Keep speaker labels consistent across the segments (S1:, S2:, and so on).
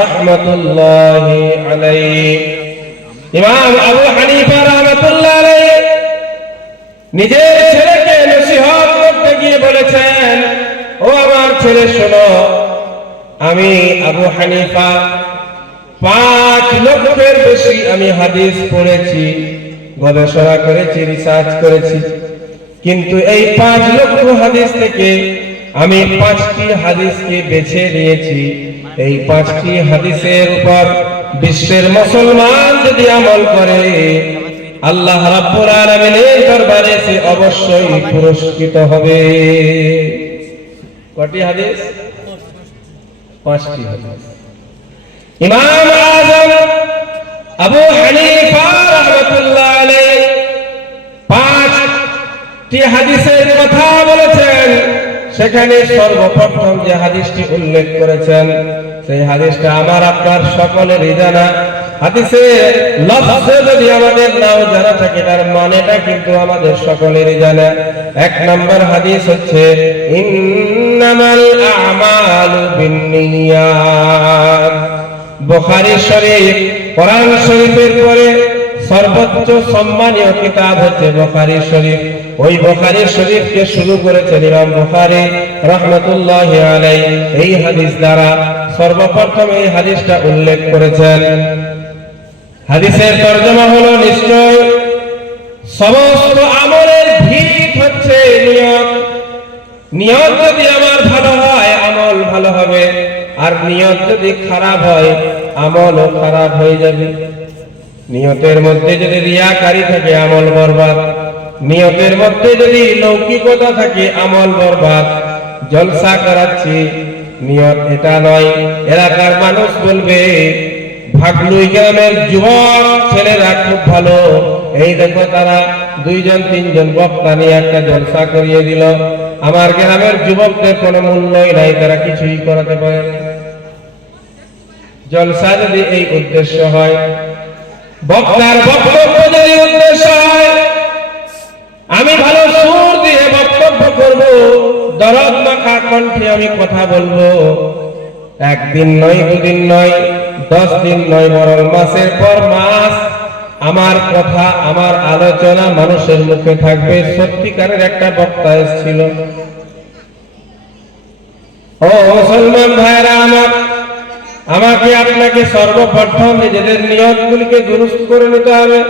S1: রহমতুল্লাহি ইমাম আবু হানিফা রহমতুল্লাহ নিজের ছেলেকে নসিহত করতে গিয়ে বলেছেন, ও আমার ছেলে, শোনো, আমি আবু হানিফা, পাঁচ লক্ষের বেশি আমি হাদিস পড়েছি, গবেষণা করেছি রিসার্চ করেছি। কিন্তু এই পাঁচ লক্ষ হাদিস থেকে আমি পাঁচটি হাদিসকে বেছে নিয়েছি। এই পাঁচটি হাদিসের উপর বিশ্বের মুসলমান যদি আমল করে, আল্লাহ রাব্বুল আলামিনের দরবারে সে অবশ্যই পুরস্কৃত হবে। কটি হাদিস? পাঁচটি হাদিস। ইমাম আজম আবু হানিফা রাহমাতুল্লাহ আলাইহি পাঁচটি হাদিসের কথা বলেছেন। সেখানে সর্বপ্রথম যে হাদিসটি উল্লেখ করেছেন, সেই হাদিসটা আমার, আপনার সকলেরই জানা। হাদিসে লফজ যদি আমাদের নাও জানা থাকে, তার মানেটা কিন্তু আমাদের সকলেরই জানা। এক নম্বর হাদিস হচ্ছে, ইন্নামাল আমালু বিন্নিয়াত। বুখারী শরীফ, কোরআন শরীফের পরে সর্বোচ্চ সম্মানীয় কিতাব হচ্ছে বুখারী শরীফ। ওই বুখারী শরীফকে শুরু করেছেন ইমাম বুখারী রাহমাতুল্লাহ আলাইহি। এই হাদিস দ্বারা সর্বপ্রথম এই হাদিসটা উল্লেখ করেছেন। হাদিসের তর্জমা হলো নিশ্চয়, সমস্ত আমলের ভিত হচ্ছে নিয়ত। নিয়ত যদি আমার ভালো হয়, আমল ভালো হবে। আর নিয়ত যদি খারাপ হয়, আমলও খারাপ হয়ে যাবে। নিয়তের মধ্যে যদি রিয়াকারি থাকে, আমল বরবাদ। নিয়তের মধ্যে যদি লৌকিকতা থাকে, আমল বরবাদ। জলসা করাচ্ছি, নিয়ত এটা নয়। এলাকার মানুষ বলবে, ভাগলুই গ্রামের যুবক ছেলেরা খুব ভালো। এই দেখো তারা দুইজন, তিনজন বক্তা নিয়ে একটা জলসা করিয়ে দিল। আমার গ্রামের যুবকদের কোনো মূল্যই নাই, তারা কিছুই করাতে পারে জলসা যদি এই উদ্দেশ্য হয় বক্তার বক্তব্য যদি উদ্দেশ্য হয় আমি ভালো সুর দিয়ে বক্তব্য করব। দরদ মাখা কণ্ঠে আমি কথা বলব। একদিন নয়, দুদিন নয়, দশ দিন নয়, বরং মাসের পর মাস আমার কথা, আমার আলোচনা মানুষের মুখে থাকবে। সত্যিকারের একটা বক্তা এসেছিল। ও মুসলমান ভাইরা আমার আমাকে আপনাকে সর্বপ্রথম নিজেদের নিয়তগুলিকে দুরুস্ত করে নিতে হবে।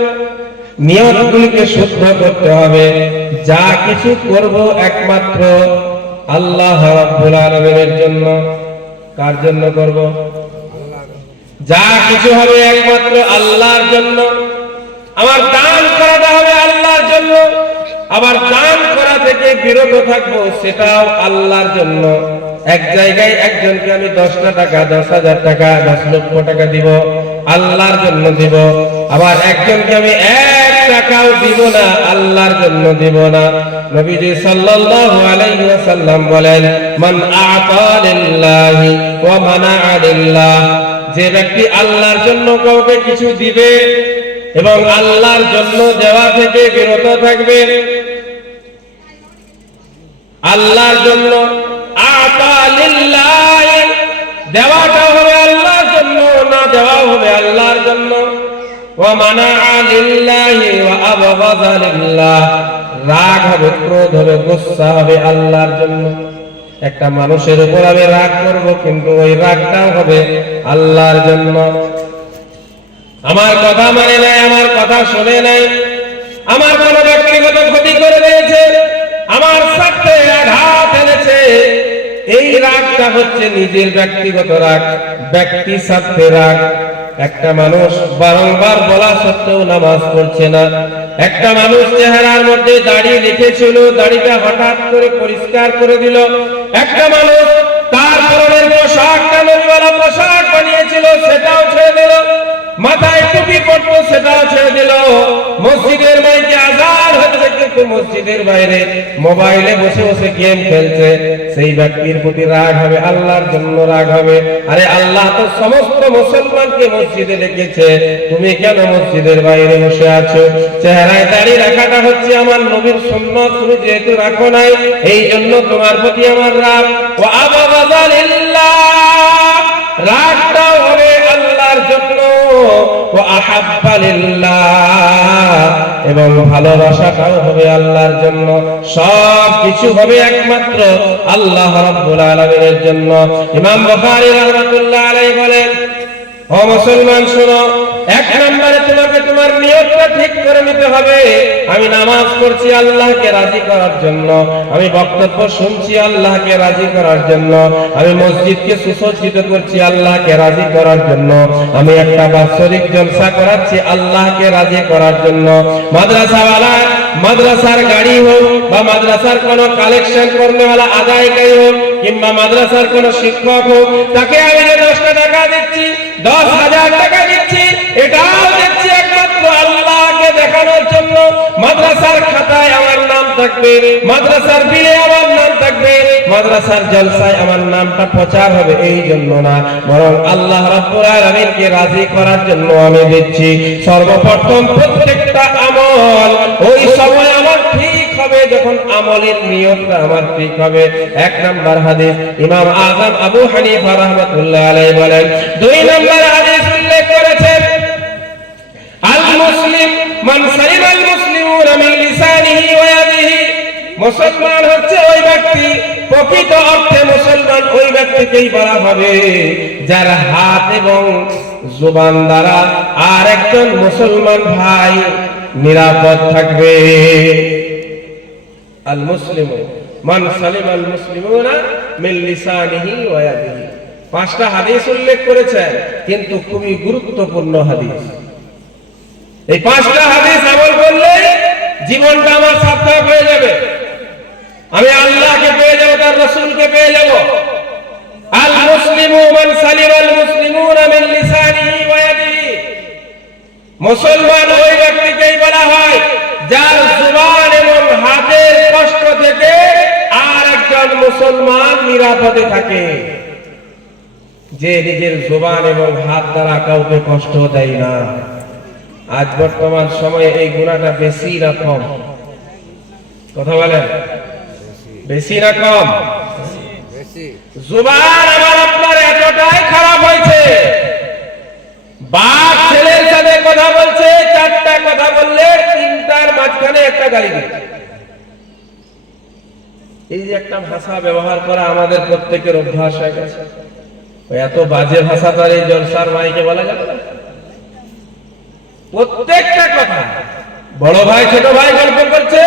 S1: নিয়তগুলিকে শুদ্ধ করতে হবে। যা কিছু করব একমাত্র আল্লাহ রাব্বুল আলামিনের জন্য। কার জন্য করব? যা কিছু হবে একমাত্র আল্লাহর জন্য। আমার দান করাটা হবে আল্লাহর জন্য। আবার দান করা থেকে বিরত থাকব, সেটাও আল্লাহর জন্য। এক জায়গায় একজনকে আমি দশটা টাকা, দশ হাজার টাকা, দশ লক্ষ টাকা দিব, আল্লাহর জন্য দিব। আবার একজনকে আমি এক টাকাও দিব না, আল্লাহর জন্য দিব না। নবীজি সাল্লাল্লাহু আলাইহি ওয়াসাল্লাম বলেন, মান আতা লিল্লাহি ওয়া মানাআ লিল্লাহ। যে ব্যক্তি আল্লাহর জন্য কাউকে কিছু দিবে এবং আল্লাহর জন্য দেওয়া থেকে বিরত থাকবে, আল্লাহর জন্য দেওয়াটা হবে আল্লাহর জন্য, না দেওয়া হবে আল্লাহর জন্য? রাগ হবে, ক্রোধ হবে হবে আল্লাহর জন্য। একটা মানুষের উপর আমি রাগ করব, কিন্তু ওই রাগটাও হবে আল্লাহর জন্য। আমার কথা মানে নাই, আমার কথা শুনে নাই। আমার কোন ব্যক্তিগত ক্ষতি করে দিয়েছে। আমার স্বার্থে আঘাত এনেছে। এই রাগটা হচ্ছে নিজের ব্যক্তিগত রাগ, ব্যক্তি স্বার্থে রাগ। একটা মানুষ বারংবার বলা সত্ত্বেও নামাজ পড়ছে না। একটা মানুষ চেহারার মধ্যে দাড়ি লিখেছিল, দাড়িটা হঠাৎ করে পরিষ্কার করে দিল। একটা মানুষ তার পরনের পোশাকটা নবীওয়ালা পোশাক বানিয়েছিল, সেটাও ছেড়ে দিল। মাথায় টুপি পড়তো সেটাও ছেড়ে দিল। মসজিদের মাইকে আজান হচ্ছে কিন্তু মসজিদের বাইরে মোবাইলে বসে বসে গেম খেলছে। সেই ব্যক্তির প্রতি রাগ হবে, আল্লাহর জন্য রাগ হবে। আরে আল্লাহ তো সমস্ত মুসলমানকে মসজিদে ডেকেছে। তুমি কেন মসজিদের বাইরে বসে আছো? চেহারায় দাঁড়িয়ে রাখাটা হচ্ছে আমার নবীর সুন্নত, তুমি যেহেতু রাখো নাই এই জন্য তোমার প্রতি আমার রাগ। ও আবাবালিল্লাহ রাগটাও ও আহাব্বা লিল্লাহ এবং ভালোবাসাটাও হবে আল্লাহর জন্য। সব কিছু হবে একমাত্র আল্লাহ রব্বুল আলমিনের জন্য। ইমাম বখারি রহমতুল্লাহ আলাই বলেন ও মুসলমান, শোনো। এক তোমাকে তোমার নিয়তটা ঠিক করে নিতে হবে। আমি নামাজ পড়ছি আল্লাহকে রাজি করার জন্য। আমি বক্তব্য শুনছি আল্লাহকে রাজি করার জন্য। আমি মসজিদকে সুসজ্জিত করছি আল্লাহকে রাজি করার জন্য। আমি একটা বাৎসরিক জলসা করাচ্ছি আল্লাহকে রাজি করার জন্য। মাদ্রাসাওয়ালা, মাদ্রাসার গাড়ি হোক বা মাদ্রাসার কোনো কালেকশন করনেওয়ালা আদায়কারী হোক কিংবা মাদ্রাসার কোনো শিক্ষক হোক, তাকে আমি যে দশটা টাকা দিচ্ছি দশ হাজার টাকা দিচ্ছি। এটাও দিচ্ছি একমাত্র আল্লাহকে দেখানোর জন্য। মাদ্রাসার খাতায় আমার নাম থাকবে। মাদ্রাসার বিলে আমার মাদ্রাসার জলসায় আমার নামটা প্রচার হবে এই জন্য না। বরং আল্লাহ রাব্বুল রাজি করার জন্য আমি দিচ্ছি। সর্বপ্রথম প্রত্যেকটা আমল ওই সময় আমার ঠিক হবে, যখন আমলের নিয়তটা আমার ঠিক হবে। এক নাম্বার হাদিস, ইমাম আযম আবু হানিফা রাহমাতুল্লাহ আলাইহি বলেন, দুই নাম্বার হাদিস উল্লেখ করেছেন আল মুসলিম মান মিন লিসানিহি ওয়া ইয়াদিহি। মুসলমান হচ্ছে ওই ব্যক্তি, প্রকৃত অর্থে মুসলমান ওই ব্যক্তিকেই বলা হবে, যার হাত এবং জুবান দ্বারা আর একজন মুসলমান ভাই নিরাপদ থাকবে। আল মুসলিম মান সালিম আল পাঁচটা হাদিস উল্লেখ করেছেন, কিন্তু খুবই গুরুত্বপূর্ণ হাদিস। এই পাঁচটা হাদিস আমল করলে জীবনটা আমার হয়ে যাবে। আমি আল্লাহকে পেয়ে যাব, তার রসুলকে পেয়ে যাব। আল মুসলিমু মান সালিম আল মুসলিমুনা মিন লিসানিহি ওয়া মুসলমান ওই ব্যক্তিকেই বলা হয়, যার কষ্ট থেকে আর একজন মুসলমান নিরাপদে থাকে। যে নিজের জোবান এবং হাত দ্বারা কাউকে কষ্ট দেয় না। আজ বর্তমান সময়ে এই গুণাটা বেশি না কম। কথা বলেন? বেশি না কম? জুবান আমার আপনার এতটাই খারাপ হয়েছে। বাপ ছেলের সাথে কথা বলছে চারটা কথা বললে তিনটার মাঝখানে একটা গালি দিচ্ছে। এই যে একটা ভাষা ব্যবহার করা আমাদের প্রত্যেকের অভ্যাস হয়ে গেছে। এত বাজে ভাষা তার এই জলসার মাইকে বলা যাবে প্রত্যেকটা কথা। বড় ভাই, ছোট ভাই গল্প করছে,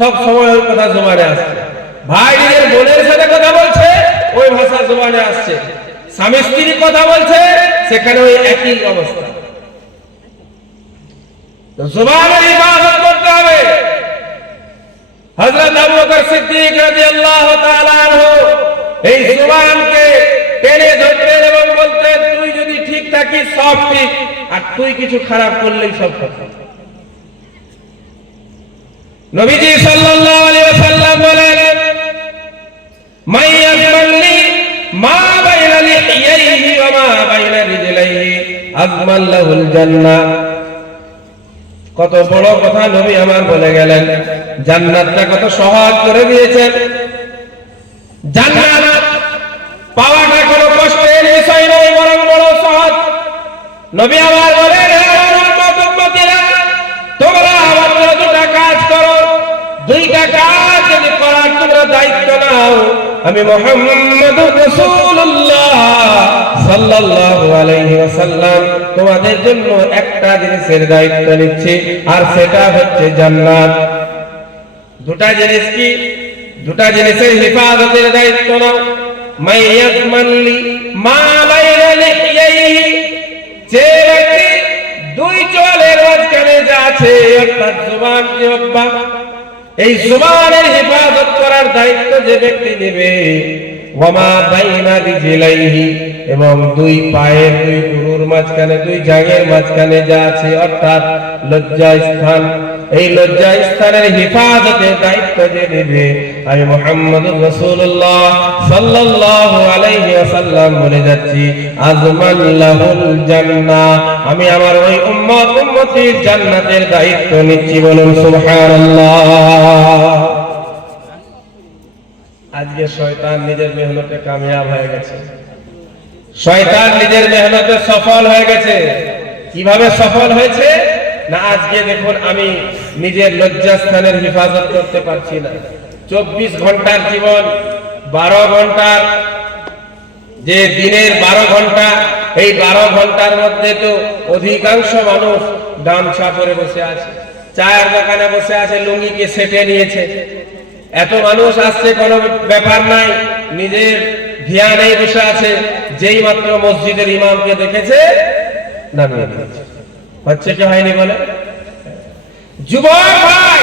S1: সব সময় ওই কথা জমানে আসছে। ভাই নিজের বোনের সাথে কথা বলছে, ওই ভাষা জমানে আসছে। স্বামী স্ত্রী কথা বলছে, সেখানে ওই একই অবস্থা। তো জবানের ইবাদত করতে হবে। হযরত আবু বকর সিদ্দিক রাদিয়াল্লাহু তাআলা আনহু এই জবানকে টেনে ধরতেন এবং বলতেন, তুই যদি ঠিক থাকিস, সব ঠিক, আর তুই কিছু খারাপ করলেই সব কথা। নবীজি সাল্লাল্লাহু আলাইহি ওয়াসাল্লাম বলেন, মাই ইয়াজমাননি মা বাইনা লিহিয়াইহি ওয়া মা বাইনা রিজলাইহি জান্নাহ। কত বড় কথা নবী আমার বলে গেলেন। জান্নাতটা কত সহজ করে দিয়েছেন। জান্নাত পাওয়াটা কোনো কষ্টের বিষয় নয়, বরং বড় সহজ। নবী আমার বলেন তোমরা কাজ করো, দুইটা কাজ তোমরা দায়িত্ব নাও। আমি তোমাদের জন্য একটা জিনিসের দায়িত্ব নিচ্ছি, আর সেটা হচ্ছে জান্নাত। দুটা জিনিস কি? দুটা জিনিসের হেফাজতের দায়িত্ব নাও। মাই মাইয়াজমানলি মা বাইনা লিহিয়াইহি যে ব্যক্তি দুই চোয়ালের মাঝখানে যা আছে, অর্থাৎ জুবান জিহ্বা এই জুবানের হেফাজত করার দায়িত্ব যে ব্যক্তি নেবে, ওয়ামা বাইনা রিজলাইহি, এবং দুই পায়ের দুই গুরুর মাঝখানে, দুই জাঙের মাঝখানে যা আছে, অর্থাৎ লজ্জা স্থান এই লজ্জা স্থানের হেফাজতের দায়িত্ব যে নেবে আমি মোহাম্মদ রাসূলুল্লাহ সাল্লাল্লাহু আলাইহি ওয়াসাল্লাম বলে যাচ্ছি, আজমান লাহুল আমি আমার ওই উম্মত উম্মতির জান্নাতের দায়িত্ব নিচ্ছি বলুন সুবহানাল্লাহ। আজকে শয়তান নিজের মেহনতে কামিয়াব হয়ে গেছে। শয়তান নিজের মেহনতে সফল হয়ে গেছে। কীভাবে সফল হয়েছে? না, আজকে দেখুন আমি নিজের লজ্জাস্থানের হেফাজত করতে পারছি না। চব্বিশ ঘণ্টার জীবন, বারো ঘণ্টার যে দিনের বারো ঘণ্টা, এই বারো ঘণ্টার মধ্যে তো অধিকাংশ মানুষ গামছা পরে বসে আছে, চায়ের দোকানে বসে আছে, লুঙ্গিকে সেটে নিয়েছে। এত মানুষ আসছে, কোনো ব্যাপার নাই, নিজের ধ্যানেই বসে আছে যেই মাত্র মসজিদের ইমামকে দেখেছে, নামিয়ে দিয়েছে। হচ্ছে কি হয়নি বলে? যুবক ভাই,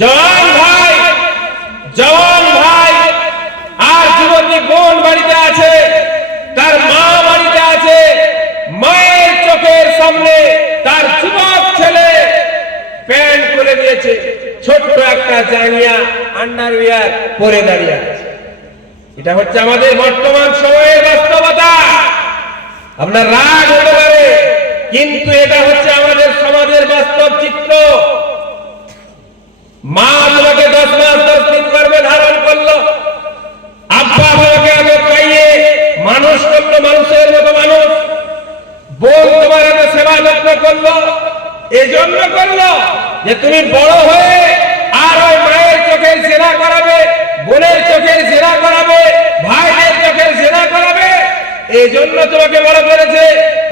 S1: জওয়ান ভাই জওয়ান ভাই, আর যুবতী বোন বাড়িতে আছে, তার মা বাড়িতে আছে, মায়ের চোখের সামনে তার যুবক ছেলে প্যান্ট খুলে দিয়েছে, ছোট্ট একটা জানিয়া আন্ডারওয়্যার পরে দাঁড়িয়ে আছে। এটা হচ্ছে আমাদের বর্তমান সময়ের বাস্তবতা। আপনার রাগ হতে পারে কিন্তু এটা হচ্ছে আমাদের সমাজের বাস্তব চিত্র। মা তোমাকে দশ মাস দশ দিন করবে, ধারণ করল। আব্বা তোমাকে আগে খাইয়ে মানুষ করল, মানুষের মতো মানুষ। বোন তোমার এত সেবা যত্ন করল। এজন্য করল যে তুমি বড় হয়ে আর ওই মায়ের চোখের জেরা করাবে, বোনের চোখের জেরা করাবে করাবে এই জন্য তোমাকে বড় করেছে,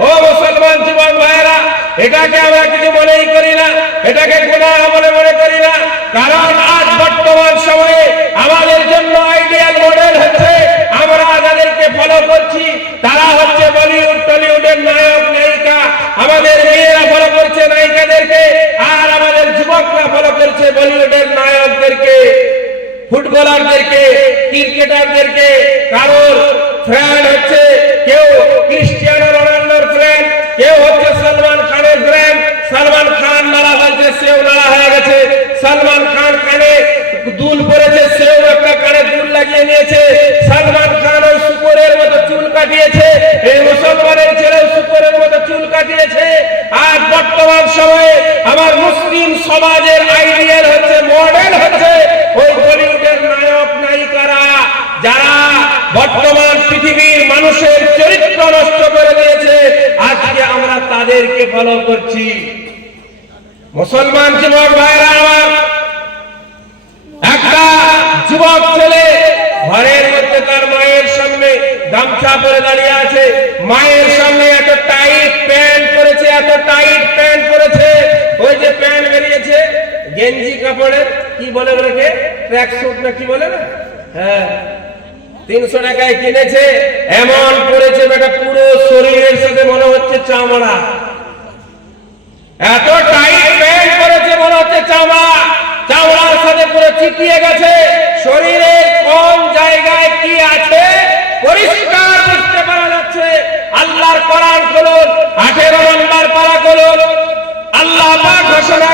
S1: ও মুসলমান যুবক ভাইয়েরা, এটাকে আমরা কিছু মনেই করি না, এটাকে গুণা বলে মনে করি না, কারণ আজ বর্তমান সময়ে আমাদের জন্য আইডিয়াল মডেল হচ্ছে, আমরা যাদেরকে ফলো করছি, তারা হচ্ছে বলিউড, টলিউডের নায়ক, নায়িকা, আমাদের মেয়েরা ফলো করছে নায়িকাদেরকে, আর আমাদের যুবকরা ফলো করছে বলিউডের নায়কদেরকে, ফুটবলারদেরকে, ক্রিকেটারদেরকে কারোর ফ্রেন্ড হচ্ছে কেউ ক্রিস্টিয়ানো রোনাল্ডোর ফ্রেন্ড কেউ হচ্ছে সলমান খানের ফ্রেন্ড সলমান খান নাড়া হয়েছে সেও নাড়া হয়ে গেছে। সলমান খান কানে দুল পরেছে, সেও একটা কানে দুল লাগিয়ে নিয়েছে। সলমান খান ওই শুকুরের মতো চুল কাটিয়েছে, এই মুসলমানের ছেলে শুকুরের মতো চুল কাটিয়েছে। আর বর্তমান সময়ে আমার মুসলিম সমাজের আইডিয়াল হচ্ছে মডেল হচ্ছে ওই বলিউডের নায়ক, নায়িকারা। যারা বর্তমান পৃথিবীর মানুষের চরিত্র নষ্ট করে দিয়েছে। আজকে আমরা তাদেরকে ফলো করছি। মুসলমান যুবক ভাইরা আমার, একটা যুবক ছেলে ঘরের মধ্যে তার মায়ের সামনে গামছা পরে দাঁড়িয়ে আছে। মায়ের সামনে এত টাইট প্যান্ট পরেছে, এত টাইট প্যান্ট পরেছে। ওই যে প্যান্ট বেরিয়েছে, গেঞ্জি কাপড়ের, কি বলে ওটাকে? ট্র্যাক স্যুট না কি বলে না? হ্যাঁ। তিনশো টাকায় কিনেছে, এমন পড়েছে বেটা, পুরো শরীরের সাথে মনে হচ্ছে চামড়া। এত টাইট প্যান্ট পরেছে মনে হচ্ছে চামড়া। চামড়ার সাথে পুরো গেছে। শরীরের কোন জায়গায় কি আছে, পরিষ্কার বুঝতে পারা যাচ্ছে। আল্লাহর কোরআন খুলুন, আঠেরো নম্বর খুলুন। আল্লাহ ঘোষণা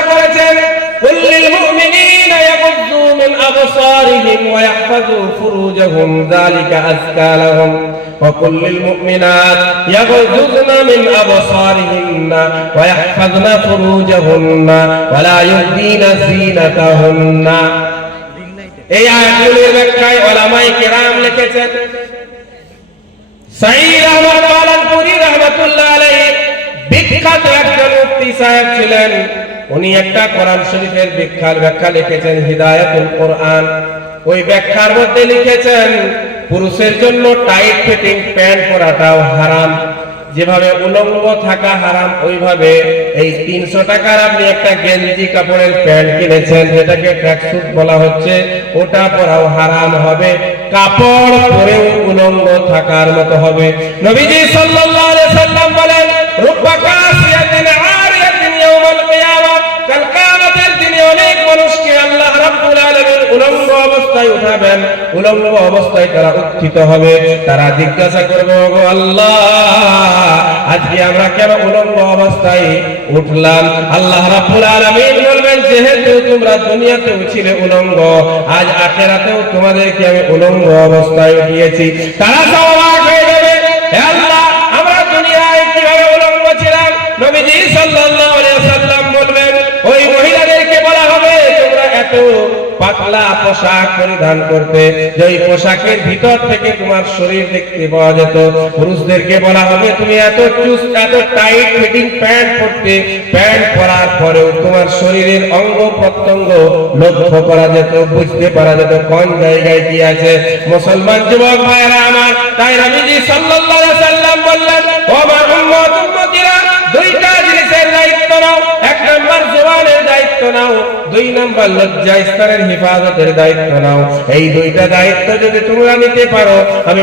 S1: أبصارهم ويحفظوا فروجهم ذلك أزكى لهم وقل للمؤمنات يغضضن من أبصارهن ويحفظن فروجهن ولا يبدين زينتهن এই আয়াতগুলির ব্যাখ্যায় ওলামাই কেরাম লিখেছেন সাইদ আহমদ পালনপুরি রহমতুল্লাহ আলাইহি বিখ্যাত একজন মুফতি সাহেব ছিলেন উনি একটা কোরআন শরীফের বিখ্যাত ব্যাখ্যা লিখেছেন, হিদায়াতুল কোরআন। ওই ব্যাখ্যার মধ্যে লিখেছেন, পুরুষের জন্য টাইট ফিটিং প্যান্ট পরাটাও হারাম। যেভাবে উলঙ্গ থাকা হারাম, ওইভাবে এই তিনশো টাকার আপনি একটা গেঞ্জি কাপড়ের প্যান্ট কিনেছেন, যেটাকে ট্র্যাকসুট বলা হচ্ছে, ওটা পরাও হারাম হবে। কাপড় পরেও উলঙ্গ থাকার মতো হবে। নবীজি সাল্লাল্লাহু আলাইহি সাল্লাম বলেন রুব্বা কাসিয়াতিন আরিয়াতিন ইয়াউমাল কিয়ামা। মানুষকে আল্লাহ রাব্বুল আলামিন উলঙ্গ অবস্থায় উঠাবেন। উলঙ্গ অবস্থায় তারা উত্থিত হবে। তারা জিজ্ঞাসা করবে, ওগো আল্লাহ, আজকে আমরা কেন উলঙ্গ অবস্থায় উঠলাম? আল্লাহ রাব্বুল আলামিন বলবেন, যেহেতু তোমরা দুনিয়াতেও ছিলে উলঙ্গ, আজ আখেরাতেও তোমাদেরকে আমি উলঙ্গ অবস্থায় উঠিয়েছি। তারা সব অবাক হয়ে পাতলা পোশাক পরিধান করতে। যে ওই পোশাকের ভিতর থেকে তোমার শরীর দেখতে পাওয়া যেত। পুরুষদেরকে বলা হবে, তুমি এত এত টাইট ফিটিং প্যান্ট পরতে। প্যান্ট পরার পরেও তোমার শরীরের অঙ্গ প্রত্যঙ্গ লক্ষ্য করা যেত, বুঝতে পারা যেত কোন জায়গায় কি আছে। মুসলমান যুবক ভাইরা আমার, তাই নবীজি সাল্লাল্লাহু আলাইহি সাল্লাম বললেন, ও আমার উম্মত, উম্মতিরা, দুইটা জিনিসের দায়িত্ব নাও। এক নাম্বার জবানের দায়িত্ব নাও দুই নাম্বার লজ্জা স্তরের হেফাজতের দায়িত্ব নাও। এই দুইটা দায়িত্ব যদি তোমরা নিতে পারো, আমি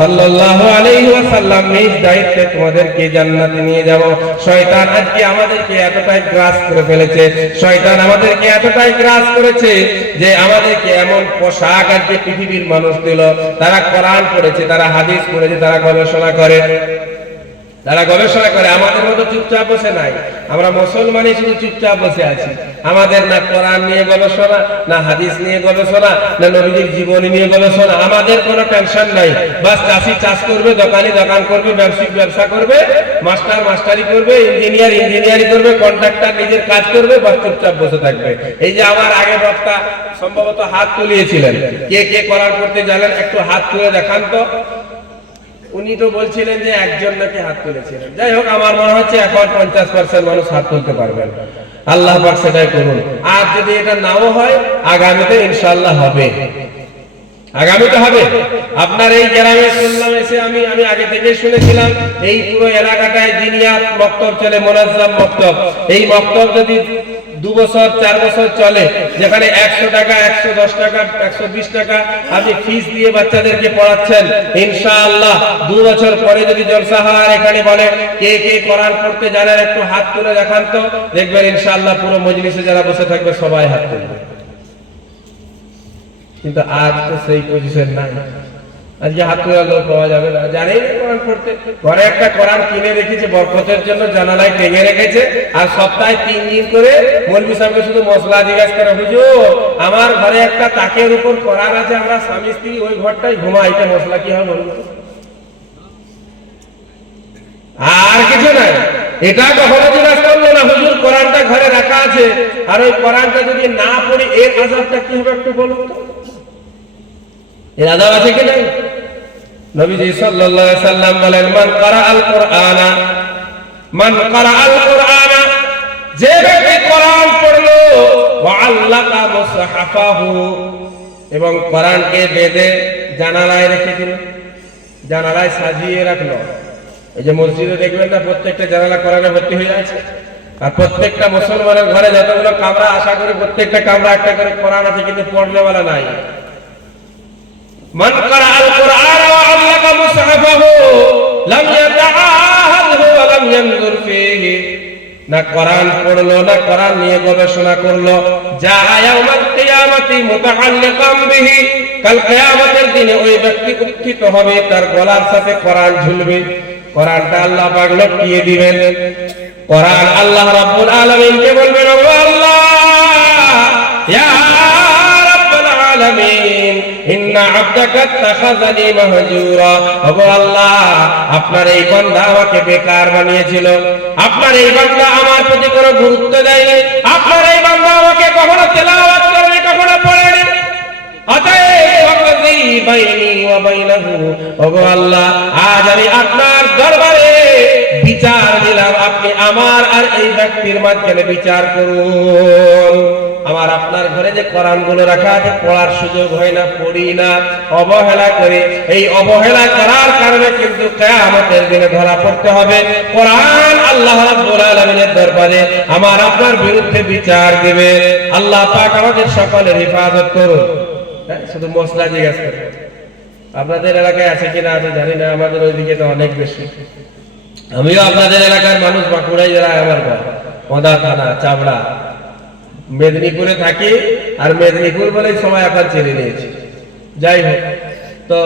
S1: সাল্লাল্লাহু আলাইহি ওয়াসাল্লাম দায়িত্বে তোমাদেরকে জান্নাতে নিয়ে যাব। শয়তান আজকে আমাদেরকে এতটাই গ্রাস করে ফেলেছে। শয়তান আমাদেরকে এতটাই গ্রাস করেছে যে আমাদেরকে এমন পোশাক আজকে পৃথিবীর মানুষ দিল। তারা কোরআন পড়েছে, তারা হাদিস পড়েছে, তারা গবেষণা করে। তারা গবেষণা করে আমাদের মতো চুপচাপ বসে নাই। আমরা মুসলমানই শুধু চুপচাপ বসে আছি। আমাদের না কোরআন নিয়ে গবেষণা, না হাদিস নিয়ে গবেষণা, না নবীজির জীবনী নিয়ে গবেষণা। আমাদের কোনো টেনশন নাই। বাস চাষি চাষ করবে, দোকানি দোকান করবে ব্যবসায়িক ব্যবসা করবে, মাস্টার মাস্টারি করবে, ইঞ্জিনিয়ার ইঞ্জিনিয়ারিং করবে, কন্ট্রাক্টর নিজের কাজ করবে, বাস চুপচাপ বসে থাকবে। এই যে আমার আগে বক্তা সম্ভবত হাত তুলিয়েছিলেন। কে কে কোরআন করতে জানেন? একটু হাত তুলে দেখান তো। উনি তো বলছিলেন যে একজন নাকি হাত তুলেছিলেন। যাই হোক, আমার মনে হচ্ছে এখন পঞ্চাশ পার্সেন্ট মানুষ হাত তুলতে পারবেন। আল্লাহ পাক সেটাই করুন। আর যদি এটা নাও হয়, আগামীতে ইনশাআল্লাহ হবে। আগামীতে হবে। আপনার এই গ্রামে শুনলাম এসে আমি আমি আগে থেকে শুনেছিলাম, এই পুরো এলাকাটায় জিনিয়াত মক্তব চলে, মোনাজ্জাম মক্তব। এই মক্তব যদি দু বছর, চার বছর চলে। যেখানে একশো টাকা, একশো দশ টাকা, একশো বিশ টাকা আপনি ফিস দিয়ে বাচ্চাদেরকে পড়াচ্ছেন। ইনশাআল্লাহ, দু বছর পরে যদি জলসা হয় এখানে বলে, কে কে কোরআন পড়তে জানেন, একটু হাত তুলে দেখান তো। দেখবেন ইনশাআল্লাহ পুরো মজলিসে যারা বসে থাকবে, সবাই হাত তুলবে। কিন্তু আজ তো সেই পজিশন নাই। আজকে হাত তোলা লোক পাওয়া যাবে না। জানেই ঘরে একটা কোরআন কিনে রেখেছে, বরকতের জন্য জানালায় টেঙে রেখেছে, আর সপ্তাহে তিন দিন করে মৌলবি সাহেবকে শুধু মশলা জিজ্ঞাসা করে, হুজুর, আমার ঘরে একটা তাকের উপর কোরআন আছে, আমরা স্বামী স্ত্রী ওই ঘরটাই ঘুমাই এটা মশলা কি হয় আর কিছু নাই। এটা কখনো জিজ্ঞাসা করল না, হুজুর, কোরআনটা ঘরে রাখা আছে। আর ওই কোরআনটা যদি না পড়ি, এর আজাবটা কি হবে একটু বলুন তো? এর আজাব আছে কি নাই? নবীজি সাল্লাল্লাহু আলাইহি সাল্লাম বলেন, মান কারা আল মান কারা আল যে ব্যক্তি কোরআন পড়ল ওয়া আল্লাকা মুসহাফাহু। এবং কোরআনকে বেঁধে জানালায় রেখে দিল, জানালায় সাজিয়ে রাখল। এই যে মসজিদে দেখবেন না, প্রত্যেকটা জানালা কোরআনে ভর্তি হয়ে আছে। আর প্রত্যেকটা মুসলমানের ঘরে যতগুলো কামরা, আশা করি প্রত্যেকটা কামরা একটা করে কোরআন আছে, কিন্তু পড়নেওয়ালা নাই। من قرأ القرآن وعلق مصحفه لم يتعاهده ولم ينظر فيه না কোরআন পড়লো না কোরআন নিয়ে গবেষণা করলো যা ইয়াউমাল কিয়ামতি মুতাআল্লিকাম বিহি কাল কিয়ামতের দিনে ওই ব্যক্তি উত্থিত হবে তার গলার সাথে কোরআন ঝুলবে কোরআনটা আল্লাহ পাক লটকিয়ে দিবেন কোরআন আল্লাহ রাব্বুল আলামিনকে বলবেন ও আল্লাহ ইয়া রাব্বুল আলামিন আপনার এই বান্দা আমাকে বেকার বানিয়েছিল। আপনার এই বান্দা আমার প্রতি কোনো গুরুত্ব দেয়নি। আপনার এই বান্দা আমাকে কখনো করেনি, কখনো পড়েনি। আপনার বিচার দিলাম, আপনি আমার আর এই ব্যক্তির বিচার করুন। আমার আপনার ঘরে যে কোরআনগুলো রাখা আছে পড়ার সুযোগ হয় না পড়ি না অবহেলা করি। এই অবহেলা করার কারণে কিন্তু কিয়ামতের দিনে ধরা পড়তে হবে। কোরআন আল্লাহ রাব্বুল দরবারে আমার আপনার বিরুদ্ধে বিচার দেবে। আল্লাহ পাক আমাদের সকলের হেফাজত করুন। হ্যাঁ, শুধু মশলা জিজ্ঞাসা করে আপনাদের এলাকায় আছে কিনা আছে জানি না আমাদের ওইদিকে তো অনেক বেশি। আমিও আপনাদের এলাকার মানুষ বাঁকুড়াই যারা আমার ঘর পদা থানা চাবড়া মেদিনীপুরে থাকি আর মেদিনীপুর বলে সময় এখন ছেড়ে নিয়েছি। যাই হোক, তো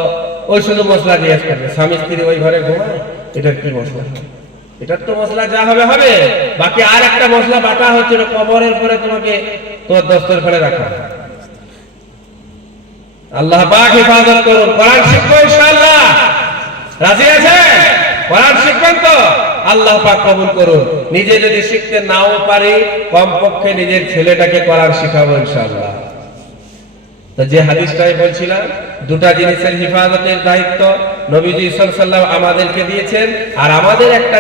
S1: ওই শুধু মশলা জিজ্ঞেস করবে স্বামী স্ত্রী ওই ঘরে ঘুমায়, এটার কি মশলা? এটার তো মশলা যা হবে হবে। বাকি আর একটা মশলা বাটা হচ্ছিল কবরের পরে তোমাকে তোমার দস্তর ফেলে রাখা আল্লাহ পাক হেফাজত করুন। কোরআন শিখব ইনশাআল্লাহ। রাজি আছে কোরআন শিখবেন তো? আল্লাহ পাক কবুল করুন। নিজে যদি শিখতে নাও পারি, কমপক্ষে নিজের ছেলেটাকে করার শিখাবো ইনশাআল্লাহ। তো যে হাদিসটাই বলছিলাম, দুটা জিনিসের হেফাজতের দায়িত্ব নবীজি সাল্লাম আমাদেরকে দিয়েছেন, আর আমাদের একটা